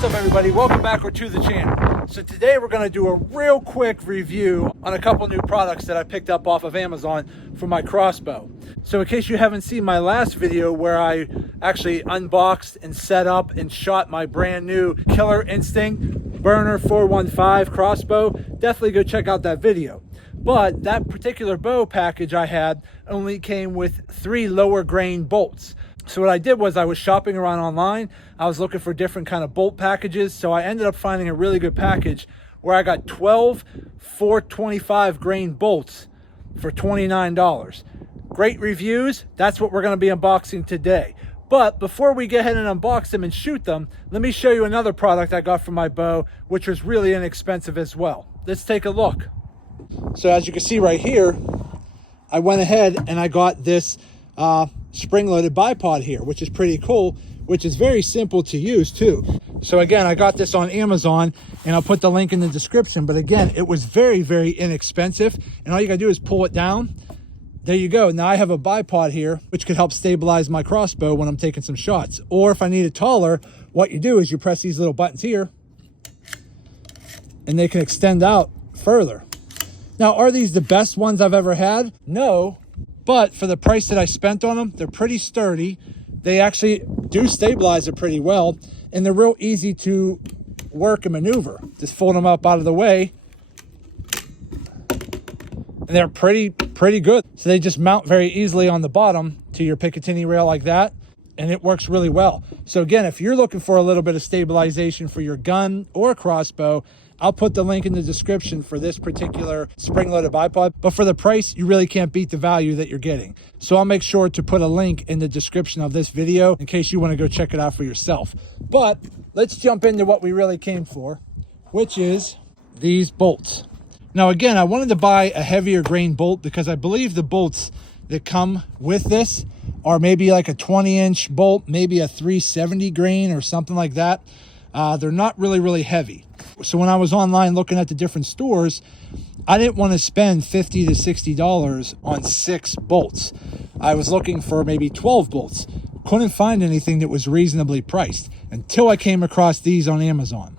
What's up, everybody? Welcome back to the channel. So today we're going to do a real quick review on a couple new products that I picked up off of Amazon for my crossbow. So in case you haven't seen my last video where I actually unboxed and set up and shot my brand new Killer Instinct Burner 415 crossbow, definitely go check out that video. But that particular bow package I had only came with 3 lower grain bolts. So what I did was I was shopping around online. I was looking for different kind of bolt packages. So I ended up finding a really good package where I got 12 425 grain bolts for $29. Great reviews. That's what we're going to be unboxing today. But before we get ahead and unbox them and shoot them, let me show you another product I got for my bow, which was really inexpensive as well. Let's take a look. So as you can see right here, I went ahead and I got this spring-loaded bipod here, which is pretty cool, which is very simple to use too. So again, I got this on Amazon and I'll put the link in the description. But again, it was very, very inexpensive. And all you gotta do is pull it down. There you go. Now I have a bipod here, which could help stabilize my crossbow when I'm taking some shots. Or if I need it taller, what you do is you press these little buttons here and they can extend out further. Now, are these the best ones I've ever had? No. But for the price that I spent on them, they're pretty sturdy. They actually do stabilize it pretty well. And they're real easy to work and maneuver. Just fold them up out of the way. And they're pretty good. So they just mount very easily on the bottom to your Picatinny rail like that. And it works really well. So again, if you're looking for a little bit of stabilization for your gun or crossbow, I'll put the link in the description for this particular spring-loaded bipod. But for the price, you really can't beat the value that you're getting. So I'll make sure to put a link in the description of this video in case you want to go check it out for yourself. But let's jump into what we really came for, which is these bolts. Now again, I wanted to buy a heavier grain bolt because I believe the bolts that come with this are maybe like a 20-inch bolt, maybe a 370 grain or something like that. They're not really heavy. So when I was online looking at the different stores, I didn't want to spend $50 to $60 on 6 bolts. I was looking for maybe 12 bolts. Couldn't find anything that was reasonably priced until I came across these on Amazon.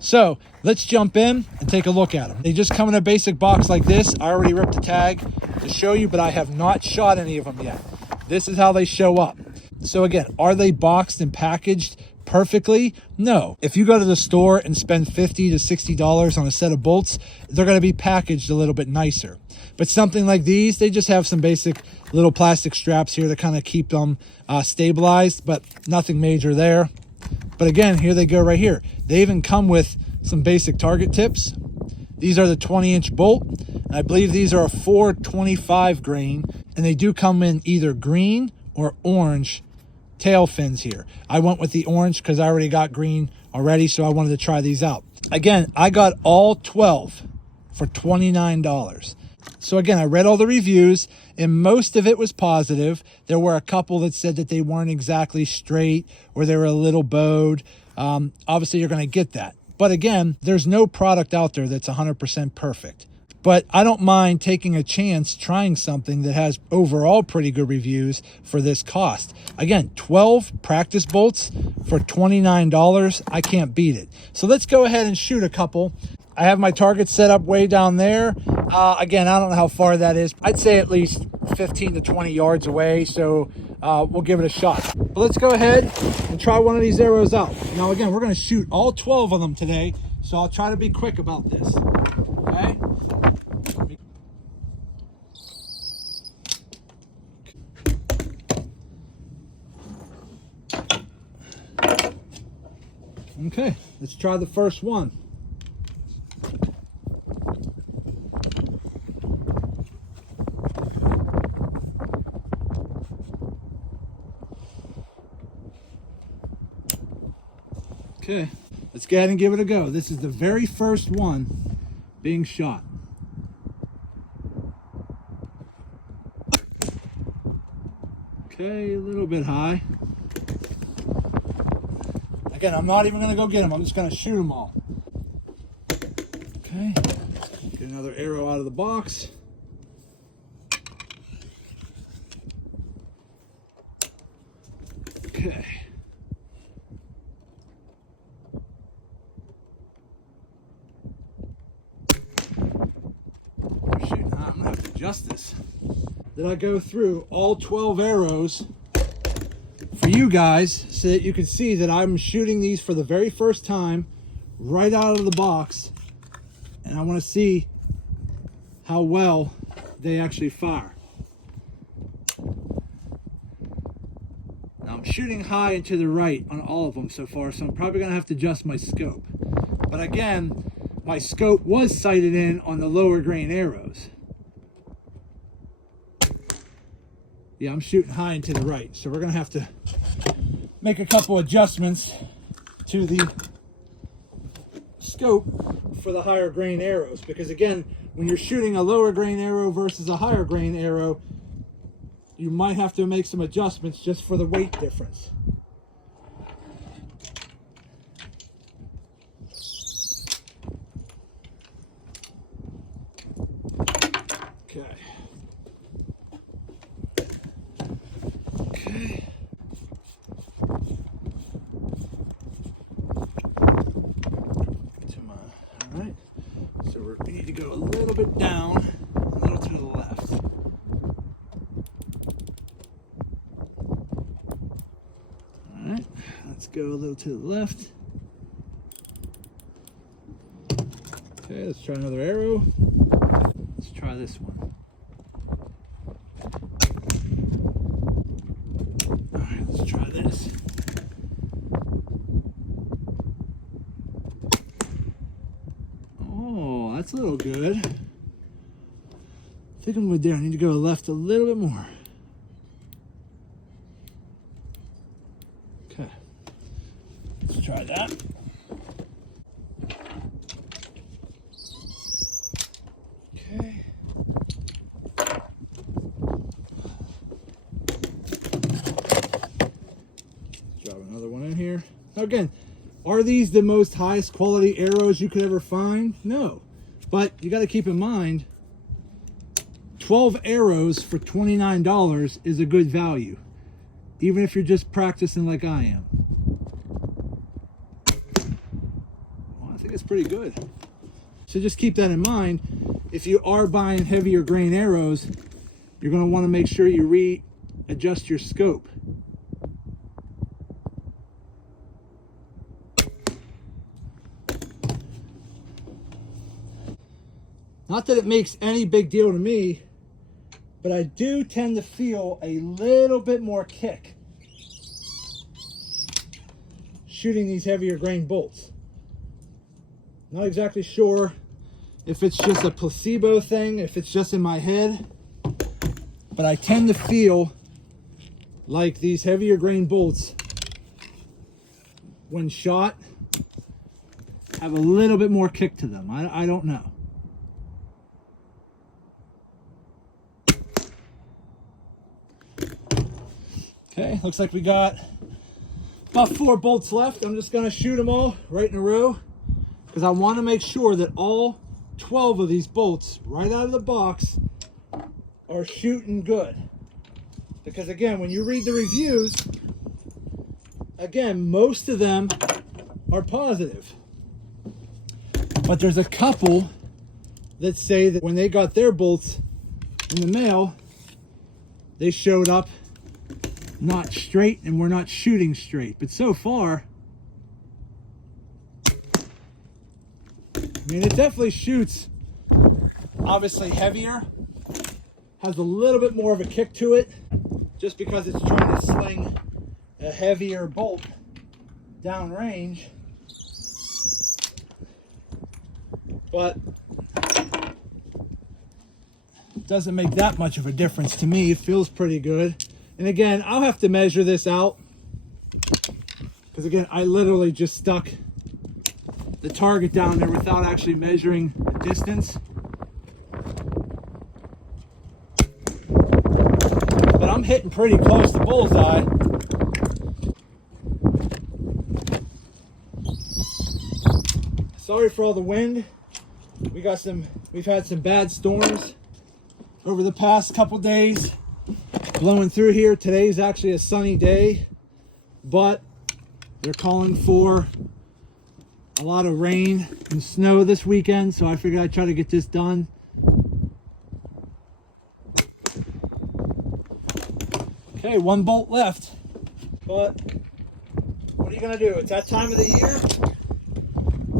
So let's jump in and take a look at them. They just come in a basic box like this. I already ripped the tag to show you, but I have not shot any of them yet. This is how they show up. So again, are they boxed and packaged perfectly? No. If you go to the store and spend $50 to $60 on a set of bolts, they're going to be packaged a little bit nicer. But something like these, they just have some basic little plastic straps here to kind of keep them stabilized, but nothing major there. But again, here they go right here. They even come with some basic target tips. These are the 20-inch bolt, and I believe these are a 425 grain, and they do come in either green or orange tail fins here. I went with the orange because I already got green already, so I wanted to try these out. Again, I got all 12 for $29. So again, I read all the reviews and most of it was positive. There were a couple that said that they weren't exactly straight or they were a little bowed. Obviously, you're going to get that. But again, there's no product out there that's 100% perfect. But I don't mind taking a chance trying something that has overall pretty good reviews for this cost. Again, 12 practice bolts for $29. I can't beat it. So let's go ahead and shoot a couple. I have my target set up way down there. Again, I don't know how far that is. I'd say at least 15 to 20 yards away. So we'll give it a shot. But let's go ahead and try one of these arrows out. Now, again, we're going to shoot all 12 of them today. So I'll try to be quick about this. Okay. Okay, let's try the first one. Okay, let's go ahead and give it a go. This is the very first one being shot. Okay, a little bit high. Again, I'm not even going to go get them. I'm just going to shoot them all. Okay, get another arrow out of the box. Okay. adjust this. That I go through all 12 arrows for you guys so that you can see that I'm shooting these for the very first time right out of the box, and I want to see how well they actually fire. Now I'm shooting high and to the right on all of them so far, so I'm probably going to have to adjust my scope. But again, my scope was sighted in on the lower grain arrows. Yeah, I'm shooting high and to the right, so we're going to have to make a couple adjustments to the scope for the higher grain arrows, because again, when you're shooting a lower grain arrow versus a higher grain arrow, you might have to make some adjustments just for the weight difference. Okay. Okay. All right. So we need to go a little bit down, a little to the left. All right. Let's go a little to the left. Okay, let's try another arrow. Let's try this one. All right, let's try this. Oh, that's a little good. I think I'm good there. I need to go left a little bit more. Okay, let's try that. Okay. Drop another one in here. Now again, are these the most highest quality arrows you could ever find? No. But you got to keep in mind, 12 arrows for $29 is a good value, even if you're just practicing like I am. Well, I think it's pretty good. So just keep that in mind. If you are buying heavier grain arrows, you're going to want to make sure you readjust your scope. Not that it makes any big deal to me, but I do tend to feel a little bit more kick shooting these heavier grain bolts. Not exactly sure if it's just a placebo thing, if it's just in my head, but I tend to feel like these heavier grain bolts, when shot, have a little bit more kick to them. I don't know. Okay, looks like we got about 4 bolts left. I'm just gonna shoot them all right in a row because I want to make sure that all 12 of these bolts right out of the box are shooting good. Because again, when you read the reviews, again, most of them are positive. But there's a couple that say that when they got their bolts in the mail, they showed up not straight and we're not shooting straight. But so far, I mean, it definitely shoots obviously heavier, has a little bit more of a kick to it just because it's trying to sling a heavier bolt down range. But it doesn't make that much of a difference to me. It feels pretty good. And again, I'll have to measure this out because again, I literally just stuck the target down there without actually measuring the distance. But I'm hitting pretty close to bullseye. Sorry for all the wind. We've had some bad storms over the past couple days blowing through here. Today's actually a sunny day, but they're calling for a lot of rain and snow this weekend, so I figured I'd try to get this done Okay, 1 bolt left. But what are you gonna do? It's that time of the year.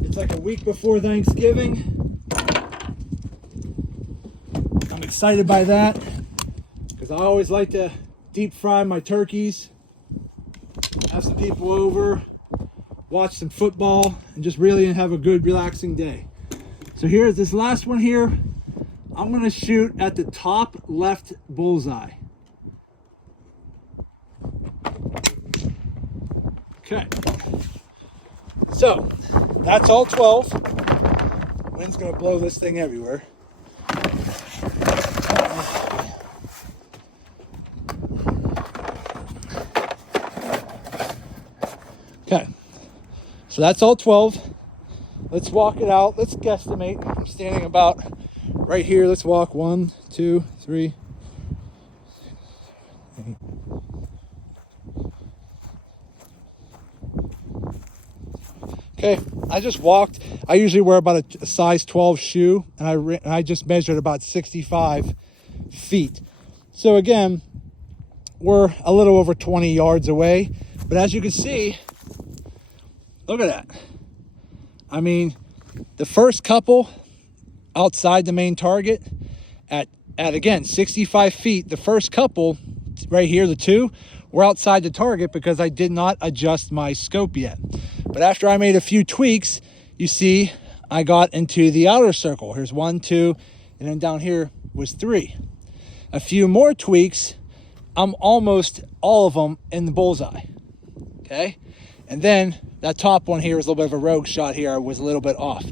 It's like a week before Thanksgiving. I'm excited by that because I always like to deep fry my turkeys, have some people over, watch some football, and just really have a good relaxing day. So here's this last one here. I'm gonna shoot at the top left bullseye. Okay, so that's all 12. Wind's gonna blow this thing everywhere. Okay, so that's all 12. Let's walk it out. Let's guesstimate. I'm standing about right here. Let's walk 1, 2, 3. Okay, I just walked. I usually wear about a size 12 shoe, and I just measured about 65 feet. So again, we're a little over 20 yards away. But as you can see, look at that. I mean, the first couple outside the main target at again 65 feet, the first couple right here, the 2, were outside the target because I did not adjust my scope yet. But after I made a few tweaks, you see I got into the outer circle. Here's 1, 2, and then down here was 3. A few more tweaks, I'm almost all of them in the bullseye. Okay, and then that top one here was a little bit of a rogue shot here. I was a little bit off.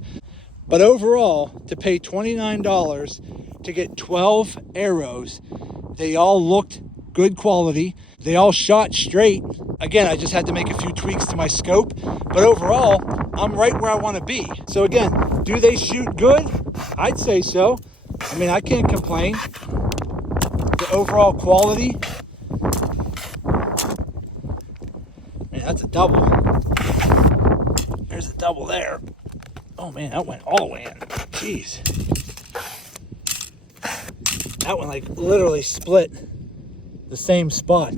But overall, to pay $29 to get 12 arrows, they all looked good quality. They all shot straight. Again, I just had to make a few tweaks to my scope, but overall, I'm right where I want to be. So again, do they shoot good? I'd say so. I mean, I can't complain. The overall quality. Man, that's a double. There's a double there. Oh man, that went all the way in. Jeez. That one like literally split the same spot.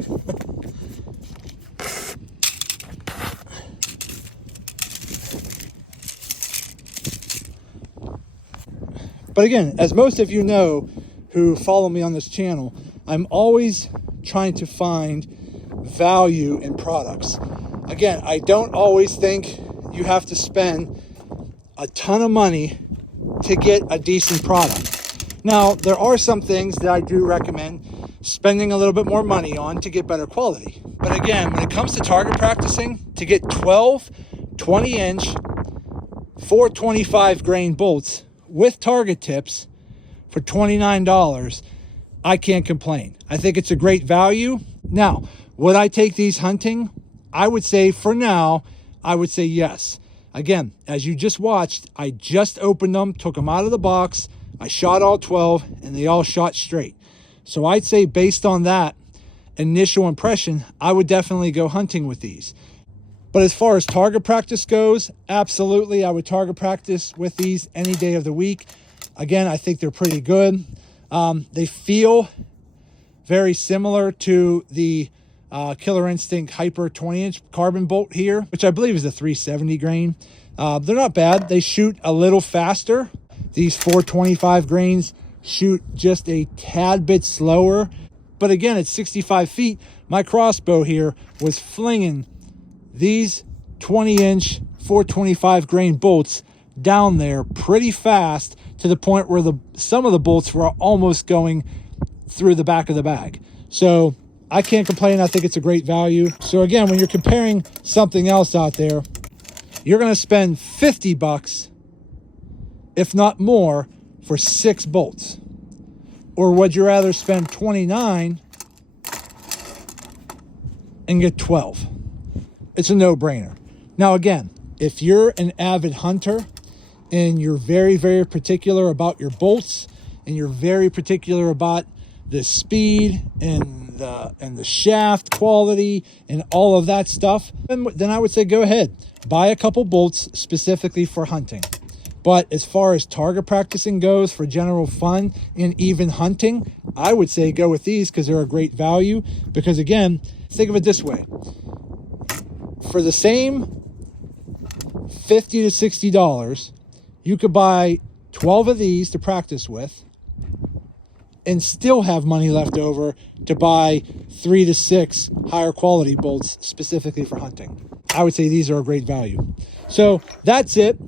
But again, as most of you know who follow me on this channel, I'm always trying to find value in products. Again, I don't always think you have to spend a ton of money to get a decent product. Now, there are some things that I do recommend spending a little bit more money on to get better quality. But again, when it comes to target practicing, to get 12 20-inch 425 grain bolts with target tips for $29, I can't complain. I think it's a great value. Now, would I take these hunting? I would say for now, I would say yes. Again, as you just watched, I just opened them, took them out of the box, I shot all 12, and they all shot straight. So I'd say based on that initial impression, I would definitely go hunting with these. But as far as target practice goes, absolutely, I would target practice with these any day of the week. Again, I think they're pretty good. They feel very similar to the Killer Instinct Hyper 20-inch carbon bolt here, which I believe is a 370 grain. They're not bad. They shoot a little faster. These 425 grains shoot just a tad bit slower. But again, at 65 feet, my crossbow here was flinging these 20-inch 425 grain bolts down there pretty fast to the point where some of the bolts were almost going through the back of the bag. So I can't complain. I think it's a great value. So again, when you're comparing something else out there, you're going to spend $50, if not more, for 6 bolts. Or would you rather spend $29 and get 12? It's a no-brainer. Now again, if you're an avid hunter and you're very, very particular about your bolts and you're very particular about the speed and the shaft quality and all of that stuff, then I would say go ahead, buy a couple bolts specifically for hunting. But as far as target practicing goes for general fun and even hunting, I would say go with these because they're a great value. Because again, think of it this way. For the same $50 to $60, you could buy 12 of these to practice with and still have money left over to buy 3 to 6 higher quality bolts specifically for hunting. I would say these are a great value. So that's it.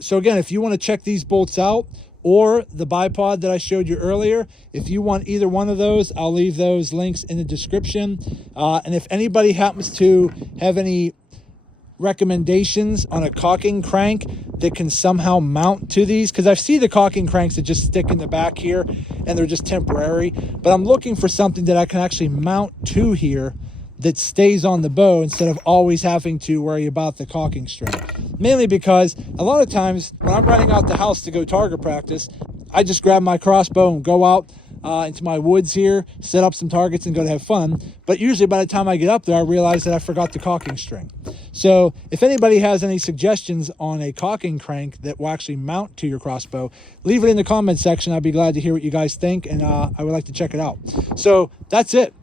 So again, if you want to check these bolts out or the bipod that I showed you earlier, if you want either one of those, I'll leave those links in the description. And if anybody happens to have any recommendations on a caulking crank that can somehow mount to these, because I see the caulking cranks that just stick in the back here and they're just temporary, but I'm looking for something that I can actually mount to here that stays on the bow instead of always having to worry about the caulking string. Mainly because a lot of times when I'm running out the house to go target practice, I just grab my crossbow and go out into my woods here, set up some targets and go to have fun. But usually by the time I get up there, I realize that I forgot the caulking string. So if anybody has any suggestions on a caulking crank that will actually mount to your crossbow, leave it in the comment section. I'd be glad to hear what you guys think, and I would like to check it out. So that's it.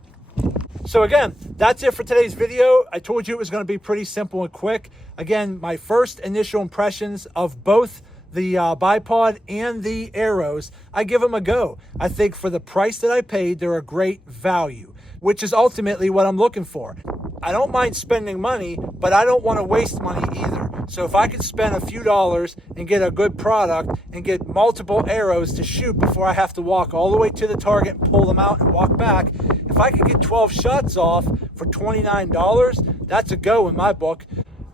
So again, that's it for today's video. I told you it was going to be pretty simple and quick. Again, my first initial impressions of both the bipod and the arrows, I give them a go. I think for the price that I paid, they're a great value, which is ultimately what I'm looking for. I don't mind spending money, but I don't want to waste money either. So if I could spend a few dollars and get a good product and get multiple arrows to shoot before I have to walk all the way to the target and pull them out and walk back, if I could get 12 shots off for $29, that's a go in my book.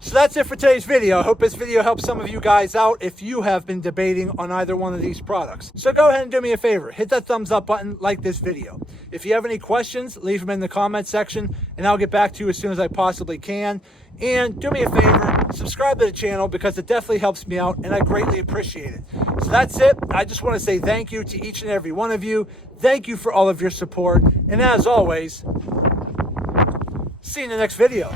So that's it for today's video. I hope this video helps some of you guys out if you have been debating on either one of these products. So go ahead and do me a favor. Hit that thumbs up button, like this video. If you have any questions, leave them in the comment section and I'll get back to you as soon as I possibly can. And do me a favor, subscribe to the channel because it definitely helps me out and I greatly appreciate it. So that's it. I just want to say thank you to each and every one of you. Thank you for all of your support. And as always, see you in the next video.